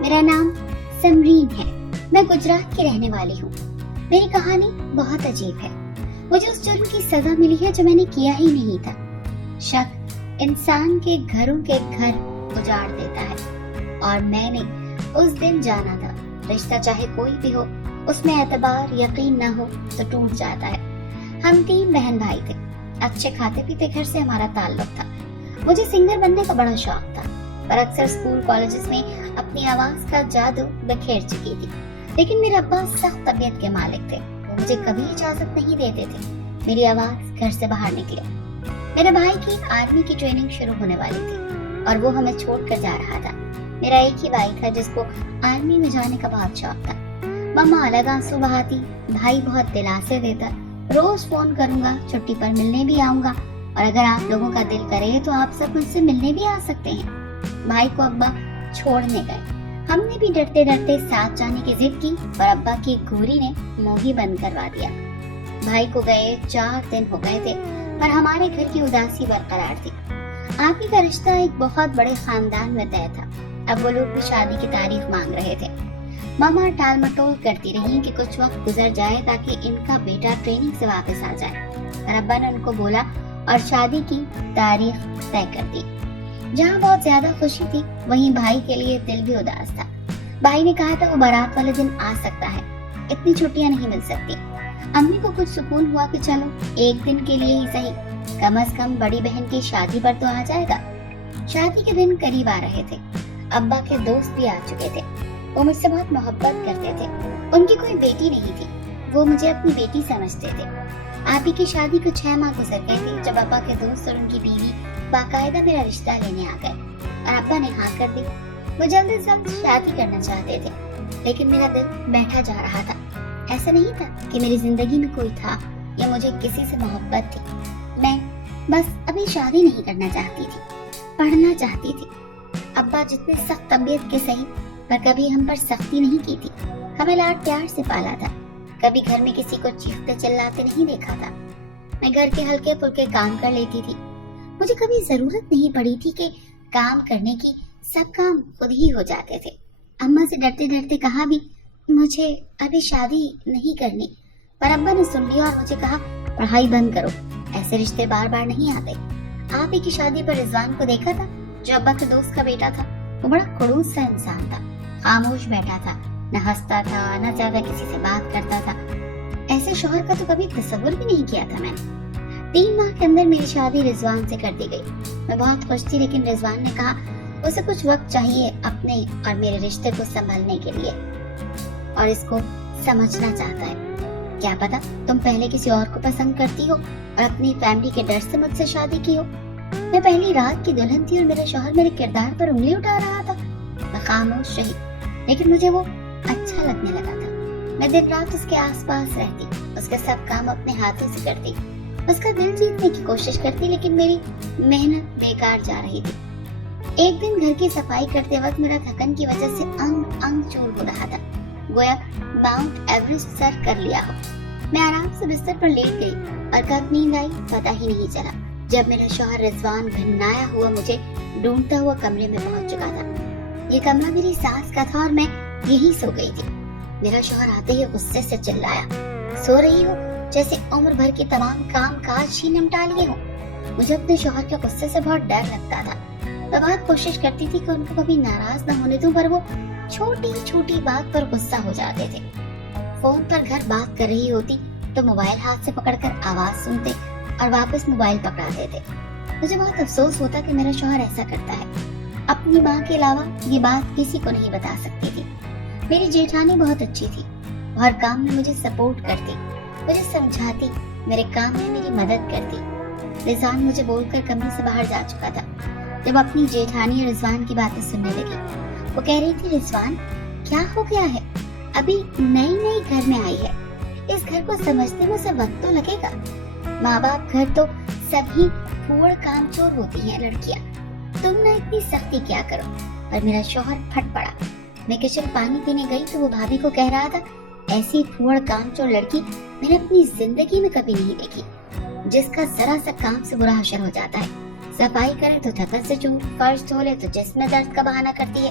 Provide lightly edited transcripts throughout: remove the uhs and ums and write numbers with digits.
میرا نام سمرین ہے. میں گجرات کی رہنے والی ہوں. میری کہانی بہت عجیب ہے. مجھے اس جرم کی سزا ملی ہے جو میں نے کیا ہی نہیں تھا. شک انسان کے گھروں کے گھر اجاڑ دیتا ہے اور میں نے اس دن جانا تھا. رشتہ چاہے کوئی بھی ہو اس میں اعتبار یقین نہ ہو تو ٹوٹ جاتا ہے. ہم 3 بہن بھائی تھے. اچھے کھاتے پیتے گھر سے ہمارا تعلق تھا. مجھے سنگر بننے کا بڑا شوق تھا پر اکثر اسکول کالجز میں اپنی آواز کا جادو بکھیر چکی تھی. لیکن میرے ابا سخت طبیعت کے مالک تھے. وہ مجھے کبھی اجازت نہیں دیتے تھے میری آواز گھر سے باہر نکلے. میرے بھائی کی آرمی کی ٹریننگ شروع ہونے والی تھی اور وہ ہمیں چھوڑ کر جا رہا تھا. میرا ایک ہی بھائی تھا جس کو آرمی میں جانے کا بہت شوق تھا. ماما الگ آنسو بہاتی, بھائی بہت دلاسے دیتا, روز فون کروں گا, چھٹی پر ملنے بھی آؤں گا اور اگر آپ لوگوں کا دل کرے تو آپ سب مجھ سے ملنے بھی آ سکتے ہیں. بھائی کو ابا چھوڑنے گئے. ہم نے بھی ڈرتے ڈرتے ساتھ جانے کی ضد کی اور ابا کی گھوری نے منہ ہی بند کروا دیا. بھائی کو گئے 4 دن ہو گئے تھے پر ہمارے گھر کی اداسی برقرار تھی. آپی کا رشتہ ایک بہت بڑے خاندان میں طے تھا. اب وہ لوگ بھی شادی کی تاریخ مانگ رہے تھے. ماما ٹال مٹول کرتی رہی کہ کچھ وقت گزر جائے تاکہ ان کا بیٹا ٹریننگ سے واپس آ جائے اور ابا نے ان کو بولا اور شادی کی تاریخ طے کر دی. جہاں بہت زیادہ خوشی تھی وہیں بھائی کے لیے دل بھی اداس تھا. بھائی نے کہا تھا وہ بارات والے دن آ سکتا ہے, اتنی چھٹیاں نہیں مل سکتی. امی کو کچھ سکون ہوا کہ چلو ایک دن کے لیے ہی صحیح, کم از کم بڑی بہن کی شادی پر تو آ جائے گا. شادی کے دن قریب آ رہے تھے. ابا کے دوست بھی آ چکے تھے. وہ مجھ سے بہت محبت کرتے تھے. ان کی کوئی بیٹی نہیں تھی. وہ مجھے اپنی بیٹی سمجھتے تھے. آپی کی شادی کو 6 ماہ گزر گئے تھے جب ابا کے دوست اور ان کی بیوی باقاعدہ میرا رشتہ لینے آ گئے اور ابا نے ہاں کر دی. وہ جلد از جلد شادی کرنا چاہتے تھے لیکن میرا دل بیٹھا جا رہا تھا. ایسا نہیں تھا کہ میری زندگی میں کوئی تھا یا مجھے کسی سے محبت تھی. میں بس ابھی شادی نہیں کرنا چاہتی تھی, پڑھنا چاہتی تھی. ابا جتنے سخت طبیعت کے صحیح پر کبھی ہم پر سختی نہیں کی تھی. ہمیں لاڈ پیار سے پالا تھا. کبھی گھر میں کسی کو چیختے چلاتے نہیں دیکھا تھا. میں گھر کے ہلکے پھلکے کام کر لیتی تھی. مجھے کبھی ضرورت نہیں پڑی تھی کہ کام کرنے کی, سب کام خود ہی ہو جاتے تھے. اماں سے ڈرتے ڈرتے کہا بھی مجھے ابھی شادی نہیں کرنی, پر ابا نے سن لیا اور مجھے کہا پڑھائی بند کرو, ایسے رشتے بار بار نہیں آتے. آپ ہی کی شادی پر رضوان کو دیکھا تھا جو ابا کے دوست کا بیٹا تھا. وہ بڑا خڑوس سا انسان تھا, خاموش بیٹھا تھا, نہ ہنستا تھا نہ زیادہ کسی سے بات کرتا تھا. ایسے شوہر کا تو کبھی تصور بھی نہیں کیا تھا میں نے. 3 ماہ کے اندر میری شادی رضوان سے کر دی گئی. میں بہت خوش تھی لیکن رضوان نے کہا اسے کچھ وقت چاہیے اپنے اور میرے رشتے کو سنبھالنے کے لیے اور اس کو سمجھنا چاہتا ہے. کیا پتا تم پہلے کسی اور کو پسند کرتی ہو اور اپنی فیملی کے ڈر سے مجھ سے شادی کی ہو. میں پہلی رات کی دلہن تھی اور میرا شوہر میرے کردار پر انگلی اٹھا رہا تھا. میں خاموش رہی لیکن مجھے وہ اچھا لگنے لگا تھا. میں دن رات اس کے آس پاس رہتی, اس کے سب کام اپنے ہاتھوں سے کرتی, اس کا دل جیتنے کی کوشش کرتی لیکن میری محنت بیکار جا رہی تھی. ایک دن گھر کی صفائی کرتے وقت میرا تھکن کی وجہ سے انگ انگ چور ہو رہا تھا, گویا ماؤنٹ ایوریسٹ سر کر لیا ہو. میں آرام سے بستر پر لیٹ گئی اور کب نیند آئی پتہ ہی نہیں چلا. جب میرا شوہر رضوان بھنایا ہوا مجھے ڈھونڈتا ہوا کمرے میں پہنچ چکا تھا. یہ کمرہ میری ساس کا تھا اور میں یہی سو گئی تھی. میرا شوہر آتے ہی غصے سے چلایا, سو رہی ہو جیسے عمر بھر کے تمام کام کاج ہی نمٹا لیے ہوں. مجھے اپنے شوہر کے غصے سے بہت ڈر لگتا تھا. میں بہت کوشش کرتی تھی کہ ان کو کبھی ناراض نہ ہونے دوں پر وہ چھوٹی چھوٹی بات پر غصہ ہو جاتے تھے. فون پر گھر بات کر رہی ہوتی تو موبائل ہاتھ سے پکڑ کر آواز سنتے اور واپس موبائل پکڑا دیتے. مجھے بہت افسوس ہوتا کہ میرا شوہر ایسا کرتا ہے. اپنی ماں کے علاوہ یہ بات کسی کو نہیں بتا سکتی تھی. میری جیٹھانی بہت اچھی تھی, ہر کام میں مجھے سپورٹ کرتی, مجھے سمجھاتی, میرے کام میں میری مدد کرتی. رضوان مجھے بول کر کمرے سے باہر جا چکا تھا. جب اپنی جیٹھانی اور رضوان کی باتیں سننے لگی, وہ کہہ رہی تھی رضوان کیا ہو گیا ہے, ابھی نئی نئی گھر میں آئی ہے, اس گھر کو سمجھنے میں اسے وقت تو لگے گا. ماں باپ گھر تو سبھی پھوڑ کام چور ہوتی ہیں لڑکیاں, تم نہ اتنی سختی کیا کرو. پر میرا شوہر پھٹ پڑا. میں کچن پانی پینے گئی تو وہ بھابھی کو کہہ رہا تھا ایسی پھوڑ کام چور لڑکی میں نے اپنی زندگی میں کبھی نہیں دیکھی, جس کا ذرا سا کام سے برا حشر ہو جاتا ہے. صفائی کرے تو تھکن سے چور, فرش دھو لے تو جسم میں درد کا بہانہ کرتی ہے,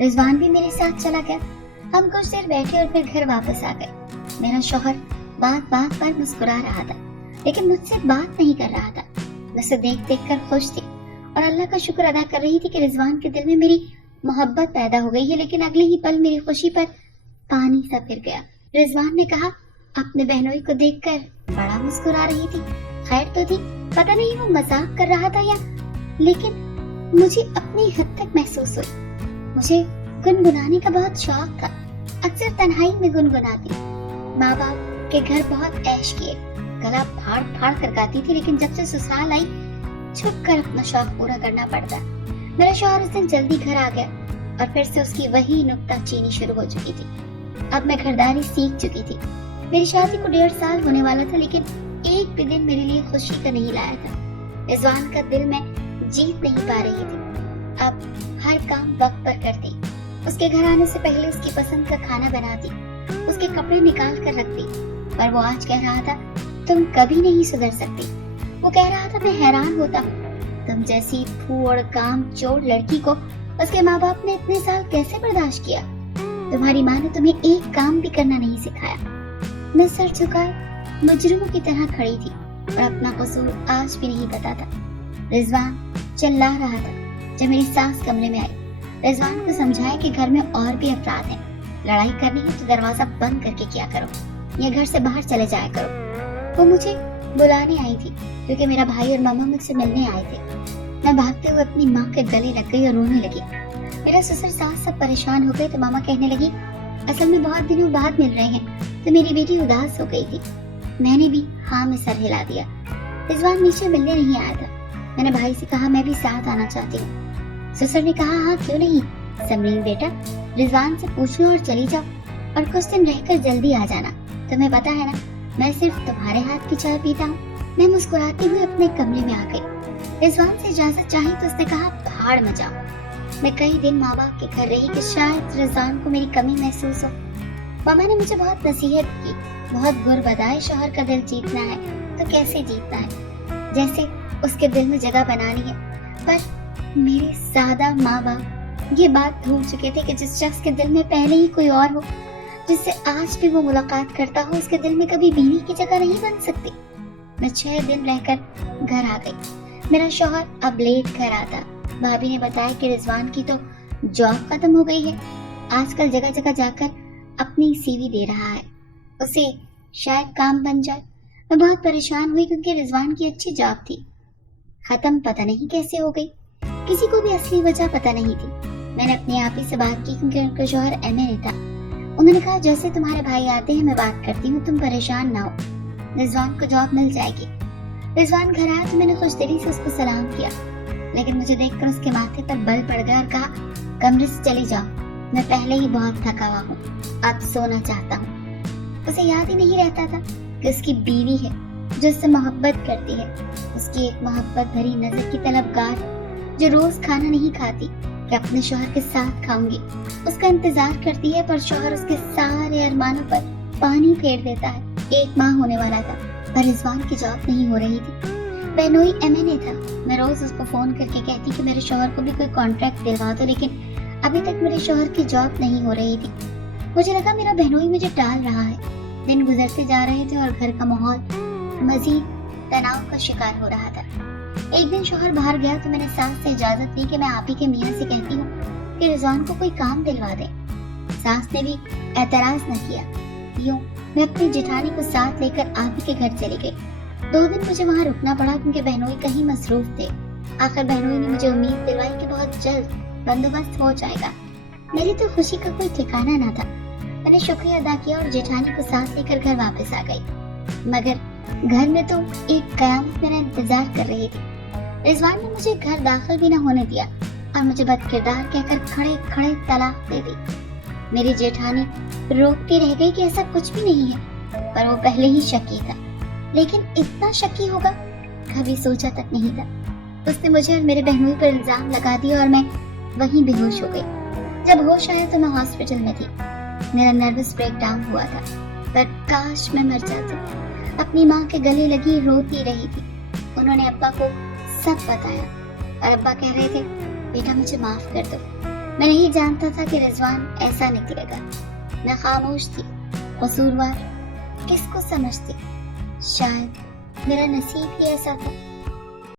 رضوان بھی میرے ساتھ چلا گیا. ہم کچھ دیر بیٹھے اور پھر گھر واپس آ گئے. میرا شوہر بات پر مسکرا رہا تھا لیکن مجھ سے بات نہیں کر رہا تھا. میں اسے دیکھ کر خوش تھی اور اللہ کا شکر ادا کر رہی تھی کہ رضوان کے دل میں میری محبت پیدا ہو گئی ہے. لیکن اگلے ہی پل میری خوشی پر پانی سا پھر گیا. رضوان نے کہا اپنے بہنوئی کو دیکھ کر بڑا مسکرا رہی تھی. خیر تو تھی, پتہ نہیں وہ مذاق کر رہا تھا یا, لیکن مجھے اپنی حد تک محسوس ہوئی. مجھے گنگنانے کا بہت شوق تھا. اکثر تنہائی میں گنگناتی. ماں باپ کے گھر بہت عیش کیے, گلا پھاڑ کر گاتی تھی, لیکن جب سے سسرال آئی چھپ کر اپنا شوق پورا کرنا پڑتا. میرا شوہر اس دن جلدی گھر آ گیا اور پھر سے اس کی وہی نکتہ چینی شروع ہو چکی تھی. اب میں گھرداری سیکھ چکی تھی. میری شادی کو 1.5 سال ہونے والا تھا, لیکن ایک بھی دن میرے لیے خوشی کا نہیں لایا تھا. رضوان کا دل میں جیت نہیں پا رہی تھی. اب ہر کام وقت پر کرتی, اس کے گھر آنے سے پہلے اس کی پسند کا کھانا بناتی, اس کے کپڑے نکال کر رکھتی. پر وہ آج کہہ رہا تھا تم کبھی نہیں سدھر سکتی. وہ کہہ رہا تھا میں حیران ہوتا ہوں, تم جیسی پھوڑ کام چور لڑکی کو اس کے ماں باپ نے اتنے سال کیسے برداشت کیا. تمہاری ماں نے تمہیں ایک کام بھی کرنا نہیں سکھایا. میں سر جھکائے مجرموں کی طرح کھڑی تھی اور اپنا قصور آج بھی نہیں پتا تھا. رضوان چلا رہا تھا. جب میری ساس کمرے میں آئی, رضوان کو سمجھایا کہ گھر میں اور بھی افراد ہیں, لڑائی کرنی ہے تو دروازہ بند کر کے کیا کرو یا گھر سے باہر چلے جایا کرو. وہ مجھے بلانے آئی تھی کیونکہ میرا بھائی اور ماما مجھ سے ملنے آئے تھے. میں بھاگتے ہوئے اپنی ماں کے گلے لگ گئی اور رونے لگی. میرا سسر ساس سب پریشان ہو گئے تو ماما کہنے لگی اصل میں بہت دنوں بعد مل رہے ہیں تو میری بیٹی اداس ہو گئی تھی. میں نے بھی ہاں میں سر ہلا دیا. رضوان نیچے ملنے نہیں آیا تھا. میں نے بھائی سے کہا میں بھی ساتھ آنا چاہتی ہوں. سسر نے کہا ہاں کیوں نہیں, سمرین بیٹا رضوان سے پوچھ لو اور چلی جاؤ اور کچھ دن رہ کر جلدی آ جانا. تمہیں پتا ہے نا میں صرف تمہارے ہاتھ کی چائے پیتا ہوں. میں مسکراتی ہوئے اپنے کمرے میں آ گئی. رضوان سے اجازت چاہی تو اس نے کہا پہاڑ مچاؤ. میں کئی دن ماں باپ کے گھر رہی کہ شاید رضوان کو میری کمی محسوس ہو. ماما نے مجھے بہت نصیحت کی, بہت گر بدائے شوہر کا دل جیتنا ہے تو کیسے جیتنا ہے, جیسے اس کے دل میں جگہ بنانی ہے. پر میرے سادہ ماں باپ یہ بات بھول چکے تھے کہ جس شخص کے دل میں پہلے ہی کوئی اور ہو, جس سے آج بھی وہ ملاقات کرتا ہو, اس کے دل میں کبھی بیوی کی جگہ نہیں بن سکتی. میں 6 دن رہ کر گھر آ گئی. میرا شوہر اب لیٹ گھر آتا. بھابھی نے بتایا کہ رضوان کی تو جاب ختم ہو گئی ہے, آج کل جگہ جگہ جا کر اپنی سی وی دے رہا ہے, اسے شاید کام بن جائے. میں بہت پریشان ہوئی کیونکہ رضوان کی اچھی جاب تھی, ختم پتہ نہیں کیسے ہو گئی. کسی کو بھی اصلی وجہ پتہ نہیں تھی. میں نے اپنی آپی سے بات کی کیونکہ ان کا شوہر MA تھا. انہوں نے کہا جیسے تمہارے بھائی آتے ہیں میں بات کرتی ہوں, تم پریشان نہ ہو, رضوان کو جاب مل جائے گی. رضوان گھر آیا تو میں نے خوش دلی سے اس کو سلام کیا, لیکن مجھے دیکھ کر اس کے ماتھے پر بل پڑ گیا اور کہا کمرے سے چلی جاؤ, میں پہلے ہی بہت تھکا ہوا ہوں, اب سونا چاہتا ہوں. اسے یاد ہی نہیں رہتا تھا کہ اس کی بیوی ہے جو اس سے محبت کرتی ہے, اس کی ایک محبت بھری نظر کی طلبگار جو روز کھانا نہیں کھاتی کہ اپنے شوہر کے ساتھ کھاؤں گی, اس کا انتظار کرتی ہے, پر شوہر اس کے سارے ارمانوں پر پانی پھیر دیتا ہے. 1 ماہ ہونے والا تھا پر رضوان کی جاب نہیں ہو رہی تھی. بہنوئی MA تھا. میں روز اس کو فون کر کے کہتی کہ میرے شوہر کو بھی کوئی کانٹریکٹ دلوا دو, لیکن ابھی تک میرے شوہر کی جاب نہیں ہو رہی تھی. مجھے لگا میرا بہنوئی مجھے ٹال رہا ہے. دن گزرتے جا رہے تھے اور گھر کا ماحول مزید تناؤ کا شکار ہو رہا تھا. ایک دن شوہر باہر گیا تو میں نے ساس سے اجازت لی کہ میں آپ ہی کے میاں سے کہتی ہوں کہ رضوان کو کوئی کام دلوا دے. ساس نے بھی اعتراض نہ کیا. یوں میں اپنی جٹھانی کو ساتھ لے کر آپ ہی کے گھر چلی گئی. 2 دن مجھے وہاں رکنا پڑا کیونکہ بہنوئی کہیں مصروف تھے. آخر بہنوئی نے مجھے امید دلوائی کہ بہت جلد بندوبست ہو جائے گا. میری تو خوشی کا کوئی ٹھکانہ نہ تھا. میں نے شکریہ ادا کیا اور جیٹھانی کو ساتھ لے کر گھر واپس آ گئی. مگر گھر میں تو ایک قیامت میرا انتظار کر رہی تھی. رضوان نے مجھے گھر داخل بھی نہ ہونے دیا اور مجھے بد کردار کہہ کر کھڑے کھڑے طلاق دے دی. میری جیٹھانی روکتی رہ گئی کہ ایسا کچھ بھی نہیں ہے, پر وہ پہلے ہی شکی تھا. لیکن اتنا شکی ہوگا کبھی سوچا تک نہیں تھا. اس نے مجھے اور میرے بہنوئی پر الزام لگا دیا اور میں وہیں بے ہوش ہو گئی. جب ہوش آیا تو میں ہاسپٹل میں تھی. میرا نروس بریک ڈاؤن ہوا تھا, پر کاش میں مر جاتی. اپنی ماں کے گلے لگی روتی رہی تھی. انہوں نے ابا کو سب بتایا اور ابا کہہ رہے تھے بیٹا مجھے معاف کر دو, میں نہیں جانتا تھا کہ رضوان ایسا نکلے گا. میں خاموش تھی. قصوروار کس کو سمجھتی؟ شاید میرا نصیب ہی ایسا تھا.